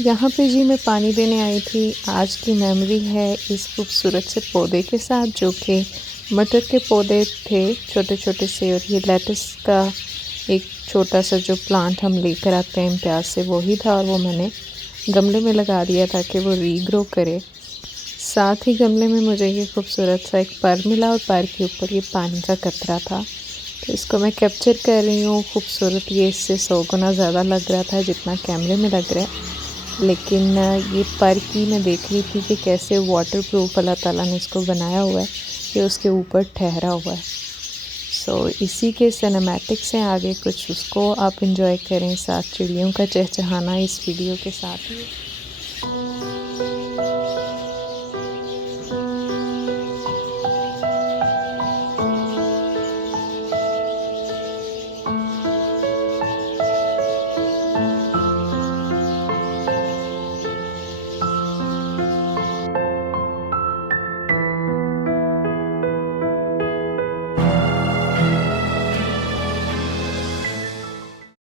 यहाँ पे जी मैं पानी देने आई थी। आज की मेमोरी है इस खूबसूरत से पौधे के साथ, जो कि मटर के पौधे थे छोटे छोटे से, और ये लेटस का एक छोटा सा जो प्लांट हम लेकर आते हैं इम्तियाज़ से, वही था। और वो मैंने गमले में लगा दिया ताकि वो रीग्रो करे। साथ ही गमले में मुझे ये खूबसूरत सा एक पर मिला, और पर के ऊपर ये पानी का कतरा था। तो इसको मैं कैप्चर कर रही हूँ। खूबसूरत ये इससे 100 गुना ज़्यादा लग रहा था जितना कैमरे में लग रहा है। लेकिन ये पर की मैं देख रही थी कि कैसे वाटर प्रूफ अल्लाह ताला ने इसको बनाया हुआ है कि उसके ऊपर ठहरा हुआ है। सो इसी के सिनेमैटिक से आगे कुछ उसको आप इंजॉय करें, साथ चिड़ियों का चहचहाना इस वीडियो के साथ ही।